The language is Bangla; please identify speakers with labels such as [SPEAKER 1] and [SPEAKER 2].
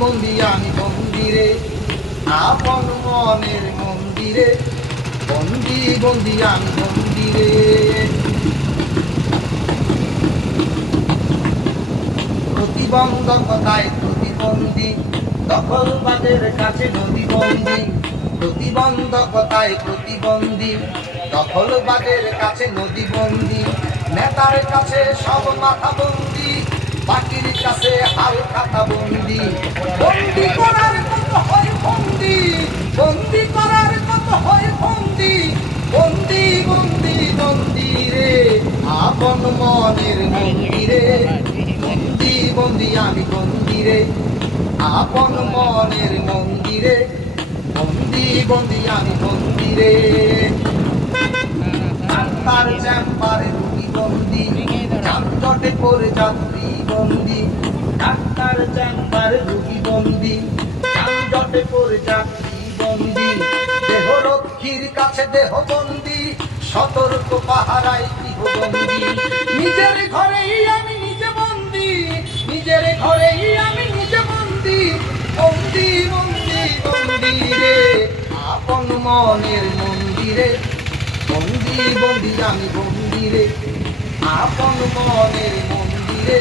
[SPEAKER 1] বন্দি আমি মন্দিরে আপন মনের মন্দিরে, বন্দি বন্দি আমি মন্দিরে প্রতিবন্ধকতায় প্রতিবন্ধী দখলবাদের কাছে নদীবন্দী। প্রতিবন্ধকতায় প্রতিবন্ধী দখলবাদের কাছে নদীবন্দী। নেতার কাছে সব মাথা আপন মনের মন্দিরে বন্দি বন্দি আমি মন্দিরে, আপন মনের মন্দিরে বন্দি বন্দি আমি মন্দিরে। ডাক্তার চেম্বারে রুগী বন্দি যানজটে পড়ে যাত্রী বন্দি। ডাক্তার চেম্বারে রুগী বন্দি যানজটে পড়ে যাত্রী বন্দি। দেহরক্ষীর কাছে দেহ বন্দি, সতর্ক পাহারায় গৃহবন্দি নিজের ঘরেই আমি নিজে বন্দি, নিজের ঘরেই আমি নিজে বন্দি বন্দি বন্দি বন্দি রে। আপন মনের মন্দিরে, বন্দি বন্দি আমি বন্দিরে আপন মনের মন্দিরে